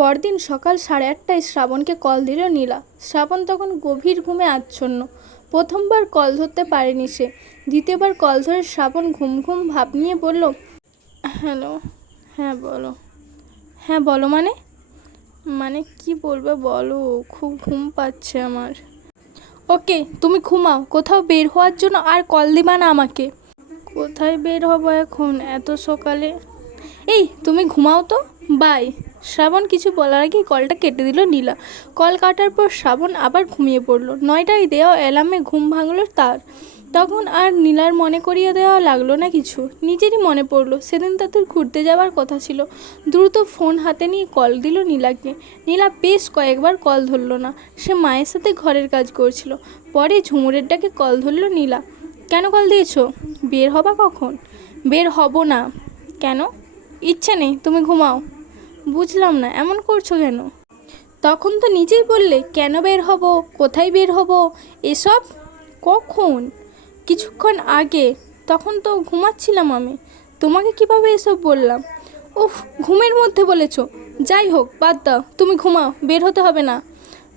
পরদিন সকাল 8:30টায় শ্রাবণকে কল দিল নীলা। শ্রাবণ তখন গভীর ঘুমে আচ্ছন্ন। প্রথমবার কল ধরতে পারেনি সে। দ্বিতীয়বার কল ধরে শ্রাবণ ঘুম ঘুম ভাব নিয়ে বলল, হ্যালো। হ্যাঁ বলো। হ্যাঁ বলো মানে মানে কি বলবে বলো, খুব ঘুম পাচ্ছে আমার। ওকে, তুমি ঘুমাও, কোথাও বের হওয়ার জন্য আর কল দিবা না আমাকে। কোথায় বের হবো এখন এত সকালে? এই তুমি ঘুমাও তো, বাই। শ্রাবণ কিছু বলার আগে কলটা কেটে দিল নীলা। কল কাটার পর শ্রাবণ আবার ঘুমিয়ে পড়ল। 9টায় দেওয়া অ্যালার্মে ঘুম ভাঙল তার। তখন আর নীলার মনে করিয়ে দেওয়া লাগলো না কিছু। নিজেরই মনে পড়ল সেদিন তাদের ঘুরতে যাওয়ার কথা ছিল। দ্রুত ফোন হাতে নিয়ে কল দিল নীলাকে। নীলা বেশ কয়েকবার কল ধরল না। সে মায়ের সাথে ঘরের কাজ করছিল। পরে ঝুমুরের ডাকে কল ধরল নীলা। কেন কল দিয়েছো? বের হবা কখন? বের হব না। কেন? ইচ্ছে নেই, তুমি ঘুমাও। বুঝলাম না, এমন করছো কেন? তখন তো নিজেই বললে কেন বের হব, কোথায় বের হব এসব। কখন? কিছুক্ষণ আগে। তখন তো ঘুমাচ্ছিলাম আমি। তোমাকে কিভাবে এসব বললাম? উফ, ঘুমের মধ্যে বলেছো। যাই হোক, বাদ দাও, তুমি ঘুমাও, বের হতে হবে না।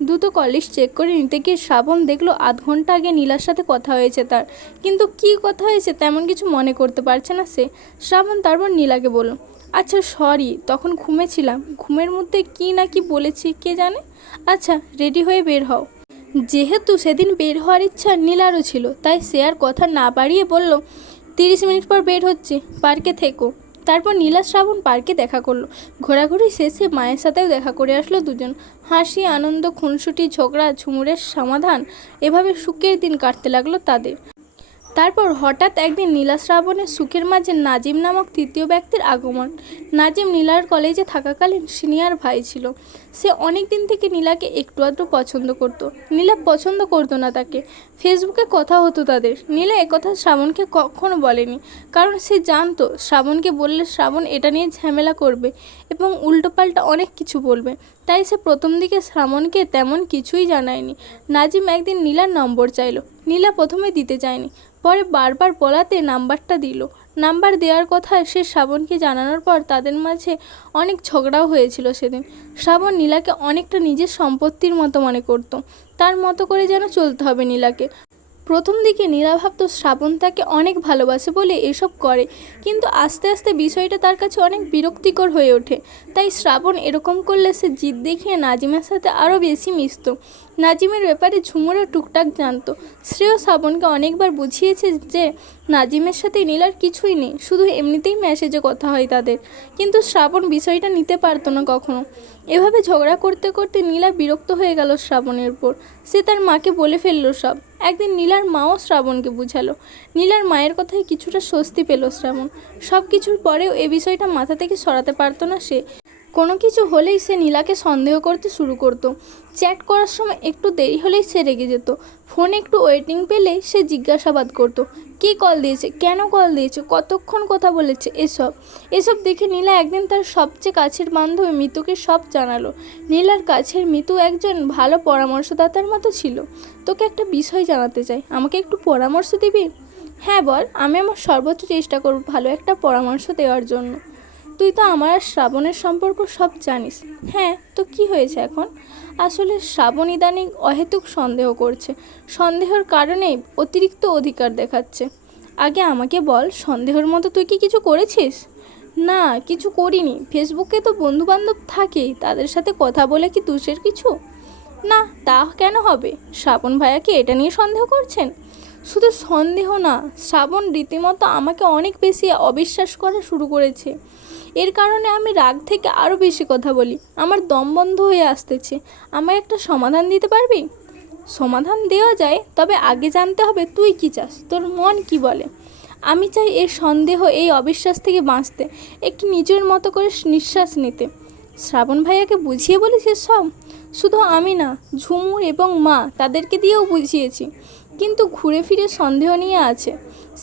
দ্রুত কলিশ চেক করে নিতে গিয়ে শ্রাবণ দেখলো আধ ঘন্টা আগে নীলার সাথে কথা হয়েছে তার। কিন্তু কি কথা হয়েছে তেমন কিছু মনে করতে পারছে না সে। শ্রাবণ তারপর নীলাকে বলল, আচ্ছা সরি, তখন ঘুমেছিলাম। ঘুমের মধ্যে কি না কি বলেছি কে জানে। আচ্ছা, রেডি হয়ে বের হও। যেহেতু সেদিন বের হওয়ার ইচ্ছা নীলারও ছিল, তাই সে আর কথা না বাড়িয়ে বলল, 30 মিনিট পর বের হচ্ছে, পার্কে থেকো। তারপর নীলা শ্রাবণ পার্কে দেখা করলো। ঘোরাঘুরি শেষে মায়ের সাথেও দেখা করে আসলো দুজন। হাসি, আনন্দ, খুনসুটি, ঝগড়া, ঝুমুরের সমাধান, এভাবে সুখের দিন কাটতে লাগলো তাদের। তারপর হঠাৎ একদিন নীলা শ্রাবণের সুখের মাঝে নাজিম নামক তৃতীয় ব্যক্তির আগমন। নাজিম নীলার কলেজে থাকাকালীন সিনিয়র ভাই ছিল। সে অনেক দিন থেকে নীলাকে একটু আধটু পছন্দ করত। নীলা পছন্দ করতো না তাকে। ফেসবুকে কথা হতো তাদের। নীলা একথা শ্রাবণকে কখনো বলেনি, কারণ সে জানতো শ্রাবণকে বললে শ্রাবণ এটা নিয়ে ঝামেলা করবে এবং উল্টোপাল্টা অনেক কিছু বলবে। তাই সে প্রথম দিকে শ্রাবণকে তেমন কিছুই জানায়নি। নাজিম একদিন নীলার নম্বর চাইল। নীলা প্রথমে দিতে চায়নি, পরে বারবার বলাতে নাম্বারটা দিল। নাম্বার দেওয়ার কথা সে শ্রাবণকে জানানোর পর তাদের মাঝে অনেক ঝগড়াও হয়েছিল সেদিন। শ্রাবণ নীলাকে অনেকটা নিজের সম্পত্তির মতো মনে করত। তার মতো করে যেন চলতে হবে নীলাকে। প্রথম দিকে নীলা ভাবতো শ্রাবণ তাকে অনেক ভালোবাসে বলে এসব করে, কিন্তু আস্তে আস্তে বিষয়টা তার কাছে অনেক বিরক্তিকর হয়ে ওঠে। তাই শ্রাবণ এরকম করলে সে জিদ দেখিয়ে নাজিমের সাথে আরও বেশি মিশত। নাজিমের ব্যাপারে ঝুমুরও টুকটাক জানতো। শ্রেয় শ্রাবণকে অনেকবার বুঝিয়েছে যে নাজিমের সাথে নীলার কিছুই নেই, শুধু এমনিতেই মেসেজে কথা হয় তাদের। কিন্তু শ্রাবণ বিষয়টা নিতে পারতো না কখনো। এভাবে ঝগড়া করতে করতে নীলা বিরক্ত হয়ে গেল শ্রাবণের উপর। সে তার মাকে বলে ফেললো সব। একদিন নীলার মাও শ্রাবণকে বুঝালো। নীলার মায়ের কথায় কিছুটা স্বস্তি পেল শ্রাবণ। সব কিছুর পরেও এ বিষয়টা মাথা থেকে সরাতে পারতো না সে। কোনো কিছু হলেই সে নীলাকে সন্দেহ করতে শুরু করতো। চ্যাট করার সময় একটু দেরি হলেই সে রেগে যেত। ফোনে একটু ওয়েটিং পেলেই সে জিজ্ঞাসাবাদ করতো, কে কল দিয়েছে, কেন কল দিয়েছে, কতক্ষণ কথা বলেছে, এসব দেখে নীলা একদিন তার সবচেয়ে কাছের বান্ধবী মিতুকে সব জানালো। নীলার কাছের মিতু একজন ভালো পরামর্শদাতার মতো ছিল। তোকে একটা বিষয় জানাতে চাই, আমাকে একটু পরামর্শ দিবি? হ্যাঁ বল, আমি আমার সর্বোচ্চ চেষ্টা করব ভালো একটা পরামর্শ দেওয়ার জন্য। তুই তো আমার আর শ্রাবণের সম্পর্ক সব জানিস। হ্যাঁ, তো কি হয়েছে এখন? আসলে শ্রাবণ ইদানিং অহেতুক সন্দেহ করছে। সন্দেহের কারণেই অতিরিক্ত অধিকার দেখাচ্ছে। আগে আমাকে বল, সন্দেহের মতো তুই কি কিছু করেছিস? না, কিছু করিনি। ফেসবুকে তো বন্ধুবান্ধব থাকেই, তাদের সাথে কথা বলে কি দোষের কিছু? না, তা কেন হবে? শ্রাবণ ভাইয়াকে এটা নিয়ে সন্দেহ করছেন? শুধু সন্দেহ না, শ্রাবণ রীতিমতো আমাকে অনেক বেশি অবিশ্বাস করা শুরু করেছে। এর কারণে আমি রাগ থেকে আরও বেশি কথা বলি। আমার দম বন্ধ হয়ে আসতেছে। আমায় একটা সমাধান দিতে পারবি? সমাধান দেওয়া যায়, তবে আগে জানতে হবে তুই কি চাস, তোর মন কি বলে। আমি চাই এই সন্দেহ, এই অবিশ্বাস থেকে বাঁচতে, একটু নিজের মতো করে নিঃশ্বাস নিতে। শ্রাবণ ভাইয়াকে বুঝিয়ে বলেছিস সব? শুধু আমি না, ঝুমুর এবং মা, তাদেরকে দিয়েও বুঝিয়েছি। কিন্তু ঘুরে ফিরে সন্দেহ নিয়ে আছে।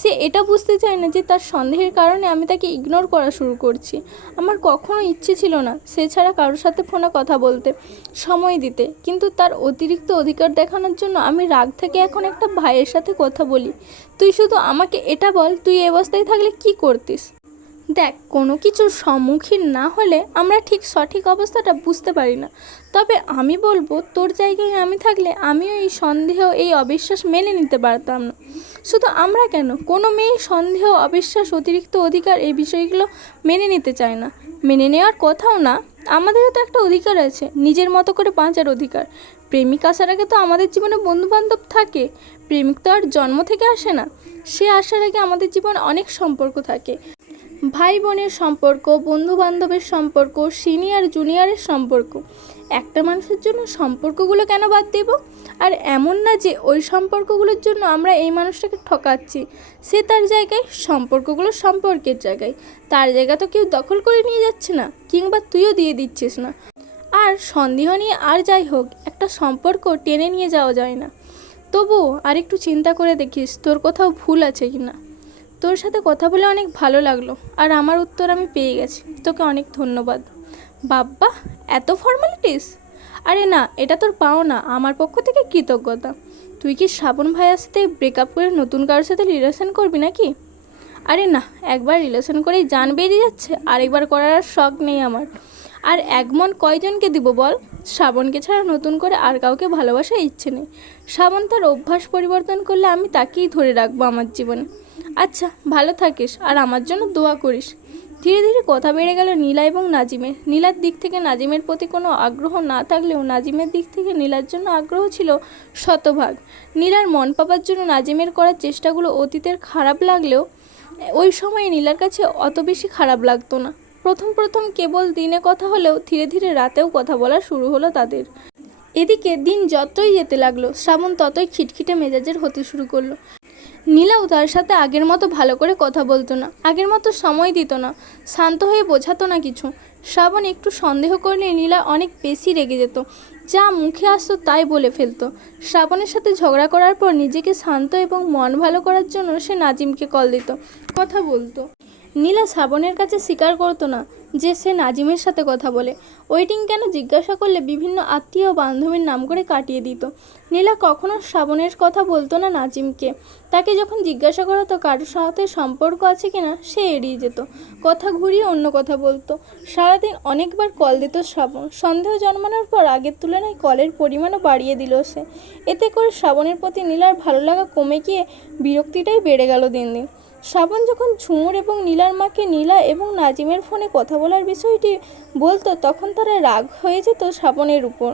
সে এটা বুঝতে চায় না যে তার সন্দেহের কারণে আমি তাকে ইগনোর করা শুরু করছি। আমার কখনো ইচ্ছে ছিল না সে ছাড়া কারোর সাথে ফোনে কথা বলতে, সময় দিতে, কিন্তু তার অতিরিক্ত অধিকার দেখানোর জন্য আমি রাগ থেকে এখন একটা ভাইয়ের সাথে কথা বলি। তুই শুধু আমাকে এটা বল, তুই এই অবস্থায় থাকলে কি করতিস? দেখ, কোনো কিছুর সম্মুখীন না হলে আমরা ঠিক সঠিক অবস্থাটা বুঝতে পারি না। তবে আমি বলবো, তোর জায়গায় আমি থাকলে আমিও এই সন্দেহ, এই অবিশ্বাস মেনে নিতে পারতাম না। শুধু আমরা কেন, কোনো মেয়ে সন্দেহ, অবিশ্বাস, অতিরিক্ত অধিকার এই বিষয়গুলো মেনে নিতে চায় না। মেনে নেওয়ার কথাও না। আমাদেরও তো একটা অধিকার আছে, নিজের মতো করে বাঁচার অধিকার। প্রেমিক আসার আগে তো আমাদের জীবনে বন্ধুবান্ধব থাকে। প্রেমিক তো আর জন্ম থেকে আসে না। সে আসার আগে আমাদের জীবনে অনেক সম্পর্ক থাকে। ভাই বোনের সম্পর্ক, বন্ধু বান্ধবের সম্পর্ক, সিনিয়র জুনিয়রের সম্পর্ক। একটা মানুষের জন্য সম্পর্কগুলো কেন বাদ দেব? আর এমন না যে ওই সম্পর্কগুলোর জন্য আমরা এই মানুষটাকে ঠকাচ্ছি। সে তার জায়গায়, সম্পর্কগুলো সম্পর্কের জায়গায়, তার জায়গা তো কেউ দখল করে নিয়ে যাচ্ছে না, কিংবা তুইও দিয়ে দিচ্ছিস না। আর সন্দেহ নিয়ে আর যাই হোক, একটা সম্পর্ক টেনে নিয়ে যাওয়া যায় না। তবুও আর একটু চিন্তা করে দেখিস তোর কোথাও ভুল আছে কি না। তোর সাথে কথা বলে অনেক ভালো লাগলো, আর আমার উত্তর আমি পেয়ে গেছি। তোকে অনেক ধন্যবাদ। বাব্বা, এত ফর্মালিটিস? আরে না, এটা তোর পাওনা, আমার পক্ষ থেকে কৃতজ্ঞতা। তুই কি শ্রাবণ ভাইয়ার সাথে ব্রেকআপ করে নতুন কারোর সাথে রিলেশন করবি নাকি? আরে না, একবার রিলেশন করেই জান বেরিয়ে যাচ্ছে, আরেকবার করার আর শখ নেই আমার। আর এক মন কয়জনকে দিব বল? শ্রাবণকে ছাড়া নতুন করে আর কাউকে ভালোবাসার ইচ্ছে নেই। শ্রাবণ তার অভ্যাস পরিবর্তন করলে আমি তাকেই ধরে রাখবো আমার জীবনে। আচ্ছা, ভালো থাকিস, আর আমার জন্য দোয়া করিস। ধীরে ধীরে কথা বেড়ে গেল নীলা এবং নাজিমের। নীলার দিক থেকে নাজিমের প্রতি কোনো আগ্রহ না থাকলেও নাজিমের দিক থেকে নীলার জন্য আগ্রহ ছিল শতভাগ। নীলার মন পাবার জন্য নাজিমের করার চেষ্টাগুলো অতীতের খারাপ লাগলেও ওই সময়ে নীলার কাছে অত বেশি খারাপ লাগতো না। প্রথম প্রথম কেবল দিনে কথা হলেও ধীরে ধীরে রাতেও কথা বলা শুরু হলো তাদের। এদিকে দিন যতই যেতে লাগলো, শ্রাবণ ততই খিটখিটে মেজাজের হতে শুরু করলো। নীলাও তার সাথে আগের মতো ভালো করে কথা বলতো না, আগের মতো সময় দিত না, শান্ত হয়ে বোঝাতো না কিছু। শ্রাবণ একটু সন্দেহ করলে নীলা অনেক বেশি রেগে যেত, যা মুখে আসতো তাই বলে ফেলতো। শ্রাবণের সাথে ঝগড়া করার পর নিজেকে শান্ত এবং মন ভালো করার জন্য সে নাজিমকে কল দিত, কথা বলতো। নীলা শ্রাবণের কাছে স্বীকার করতো না যে সে নাজিমের সাথে কথা বলে। ওয়েটিং কেন জিজ্ঞাসা করলে বিভিন্ন আত্মীয় ও বান্ধবীর নাম করে কাটিয়ে দিত। নীলা কখনো শ্রাবণের কথা বলতো না নাজিমকে। তাকে যখন জিজ্ঞাসা করা তো কারোর সাথে সম্পর্ক আছে কিনা, সে এড়িয়ে যেত, কথা ঘুরিয়ে অন্য কথা বলতো। সারাদিন অনেকবার কল দিত শ্রাবণ। সন্দেহ জন্মানোর পর আগের তুলনায় কলের পরিমাণও বাড়িয়ে দিল সে। এতে করে শ্রাবণের প্রতি নীলার ভালো লাগা কমে গিয়ে বিরক্তিটাই বেড়ে গেল দিন দিন। শ্রাবণ যখন ঝুমুর এবং নীলার মাকে নীলা এবং নাজিমের ফোনে কথা বলার বিষয়টি বলতো, তখন তারা রাগ হয়ে যেত শ্রাবণের উপর।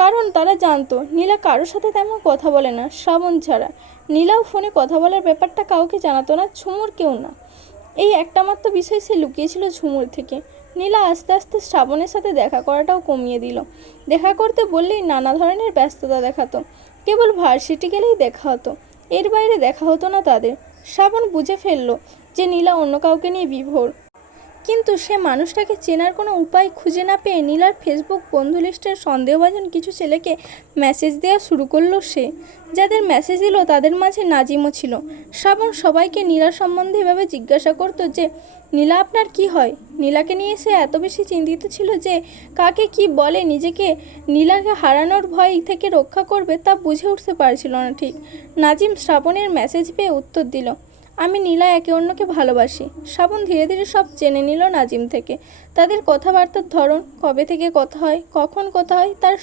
কারণ তারা জানতো নীলা কারোর সাথে তেমন কথা বলে না শ্রাবণ ছাড়া। নীলাও ফোনে কথা বলার ব্যাপারটা কাউকে জানাতো না, ঝুমুর কেউ না। এই একটা মাত্র বিষয় সে লুকিয়েছিল ঝুমুর থেকে। নীলা আস্তে আস্তে শ্রাবণের সাথে দেখা করাটাও কমিয়ে দিল। দেখা করতে বললেই নানা ধরনের ব্যস্ততা দেখাতো। কেবল ভার্সিটি গেলেই দেখা হতো, এর বাইরে দেখা হতো না তাদের। শ্রাবণ বুঝে ফেলল যে নীলা অন্য কাউকে নিয়ে বিভোর। কিন্তু সে মানুষটাকে চেনার কোনো উপায় খুঁজে না পেয়ে নীলার ফেসবুক বন্ধু লিস্টের সন্দেহভাজন কিছু ছেলেকে মেসেজ দেওয়া শুরু করলো সে। যাদের মেসেজ দিল তাদের মাঝে নাজিমও ছিল। শ্রাবণ সবাইকে নীলার সম্বন্ধে এভাবে জিজ্ঞাসা করতো যে নীলা আপনার কি হয়। নীলাকে নিয়ে সে এত বেশি চিন্তিত ছিল যে কাকে কি বলে নিজেকে নীলাকে হারানোর ভয় থেকে রক্ষা করবে তা বুঝে উঠতে পারছিল না ঠিক। নাজিম শ্রাবণের মেসেজ পেয়ে উত্তর দিল, আমি নীলা একে অন্যকে ভালোবাসি। শ্রাবণ ধীরে ধীরে সব জেনে নিল নাজিম থেকে। তাদের কথাবার্তার ধরন, কবে থেকে কথা হয়, কখন কথা হয়, তার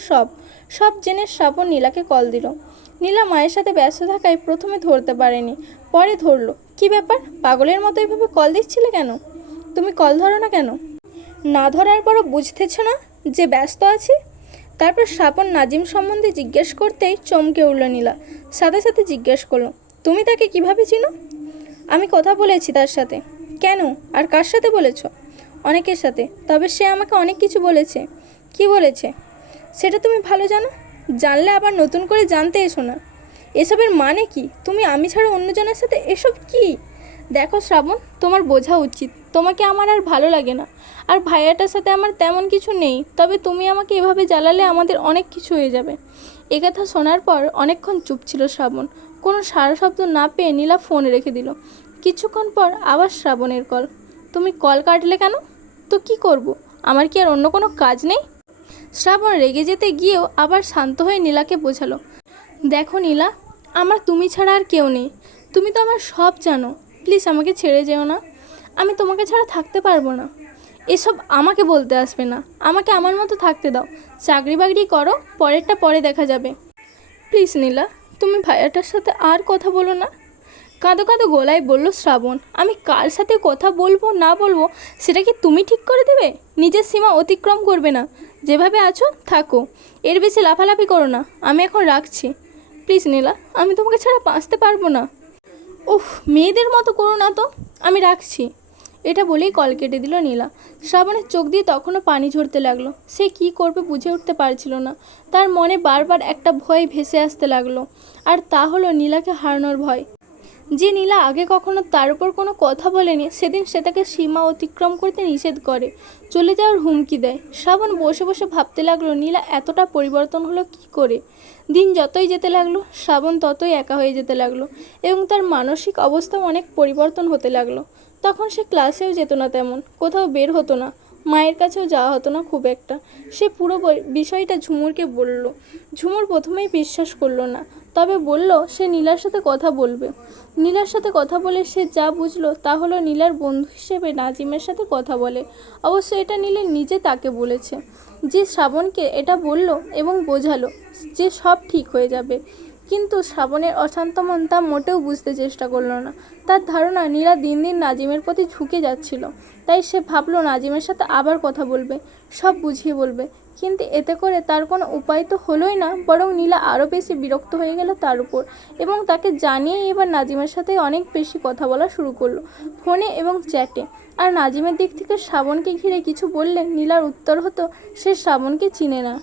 সব জেনে শ্রাবণ নীলাকে কল দিল। নীলা মায়ের সাথে ব্যস্ত থাকায় প্রথমে ধরতে পারেনি, পরে ধরলো। কি ব্যাপার, পাগলের মতো এভাবে কল দিচ্ছিলে কেন? তুমি কল ধরো না কেন? না ধরার পরও বুঝতেছ না যে ব্যস্ত আছি? তারপর শ্রাবণ নাজিম সম্বন্ধে জিজ্ঞেস করতেই চমকে উঠল নীলা। সাথে সাথে জিজ্ঞেস করলো, তুমি তাকে কিভাবে চিনো? আমি কথা বলেছি তার সাথে। কেন, আর কার সাথে বলেছ? অনেকের সাথে। তবে সে আমাকে অনেক কিছু বলেছে। কি বলেছে সেটা তুমি ভালো জানো। জানলে আবার নতুন করে জানতে এসো না। এসবের মানে কি? তুমি আমি ছাড়া অন্যজনের সাথে এসব কি? দেখো শ্রাবণ, তোমার বোঝা উচিত তোমাকে আমার আর ভালো লাগে না। আর ভাইয়াটার সাথে আমার তেমন কিছু নেই। তবে তুমি আমাকে এভাবে জ্বালালে আমাদের অনেক কিছু হয়ে যাবে। এ কথা শোনার পর অনেকক্ষণ চুপ ছিল শ্রাবণ। কোনো সারা শব্দ না পেয়ে নীলা ফোন রেখে দিল। কিছুক্ষণ পর আবার শ্রাবণের কল। তুমি কল কাটলে কেন? তো কি করব, আমার কি আর অন্য কোনো কাজ নেই? শ্রাবণ রেগে যেতে গিয়েও আবার শান্ত হয়ে নীলাকে বোঝালো, দেখো নীলা, আমার তুমি ছাড়া আর কেউ নেই। তুমি তো আমার সব জানো। প্লিজ আমাকে ছেড়ে যেও না। আমি তোমাকে ছাড়া থাকতে পারবো না। এসব আমাকে বলতে আসবে না, আমাকে আমার মতো থাকতে দাও। চাকরি বাকরি করো, পরেরটা পরে দেখা যাবে। প্লিজ নীলা, তুমি ভাইয়াটার সাথে আর কথা বলো না। কাঁদো কাঁদো গলায় বলল শ্রাবণ। আমি কার সাথে কথা বলবো না বলবো সেটা কি তুমি ঠিক করে দেবে? নিজের সীমা অতিক্রম করবে না, যেভাবে আছো থাকো, এর বেশি লাফালাফি করো না। আমি এখন রাখছি। প্লিজ নীলা, আমি তোমাকে ছাড়া বাঁচতে পারবো না। উফ, মেয়েদের মতো করো না তো, আমি রাখছি। এটা বলেই কল কেটে দিল নীলা। শ্রাবণের চোখ দিয়ে তখনও পানি ঝরতে লাগলো। সে কি করবে বুঝে উঠতে পারছিল না। তার মনে বারবার একটা ভয় ভেসে আসতে লাগলো, আর তা হলো নীলাকে হারানোর ভয়। যে নীলা আগে কখনো তার উপর কোনো কথা বলেনি, সেদিন সে তাকে সীমা অতিক্রম করতে নিষেধ করে, চলে যাওয়ার হুমকি দেয়। শ্রাবণ বসে বসে ভাবতে লাগলো নীলা এতটা পরিবর্তন হলো কী করে। দিন যতই যেতে লাগলো শ্রাবণ ততই একা হয়ে যেতে লাগলো, এবং তার মানসিক অবস্থাও অনেক পরিবর্তন হতে লাগলো। তখন সে ক্লাসেও যেত না, তেমন কোথাও বের হতো না, মায়ের কাছেও যাওয়া হতো না খুব একটা। সে পুরো বিষয়টা ঝুমুরকে বলল। ঝুমুর প্রথমেই বিশ্বাস করলো না, তবে বলল সে নীলার সাথে কথা বলবে। নীলার সাথে কথা বলে সে যা বুঝলো তা হলো নীলার বন্ধু হিসেবে নাজিমের সাথে কথা বলে। অবশ্য এটা নীলা নিজে তাকে বলেছে, যে শ্রাবণকে এটা বলল এবং বোঝালো যে সব ঠিক হয়ে যাবে। কিন্তু শ্রাবণের অশান্ত মন তা মোটেও বুঝতে চেষ্টা করলো না। তার ধারণা নীলা দিন দিন নাজিমের প্রতি ঝুঁকে যাচ্ছিল, তাই সে ভাবলো নাজিমের সাথে আবার কথা বলবে, সব বুঝিয়ে বলবে। কিন্তু এতে করে তার কোনো উপায় তো হলোই না, বরং নীলা আরও বেশি বিরক্ত হয়ে গেল তার উপর, এবং তাকে জানিয়েই এবার নাজিমের সাথে অনেক বেশি কথা বলা শুরু করলো, ফোনে এবং চ্যাটে। আর নাজিমের দিক থেকে শ্রাবণকে ঘিরে কিছু বললে নীলার উত্তর হতো সে শ্রাবণকে চিনে না।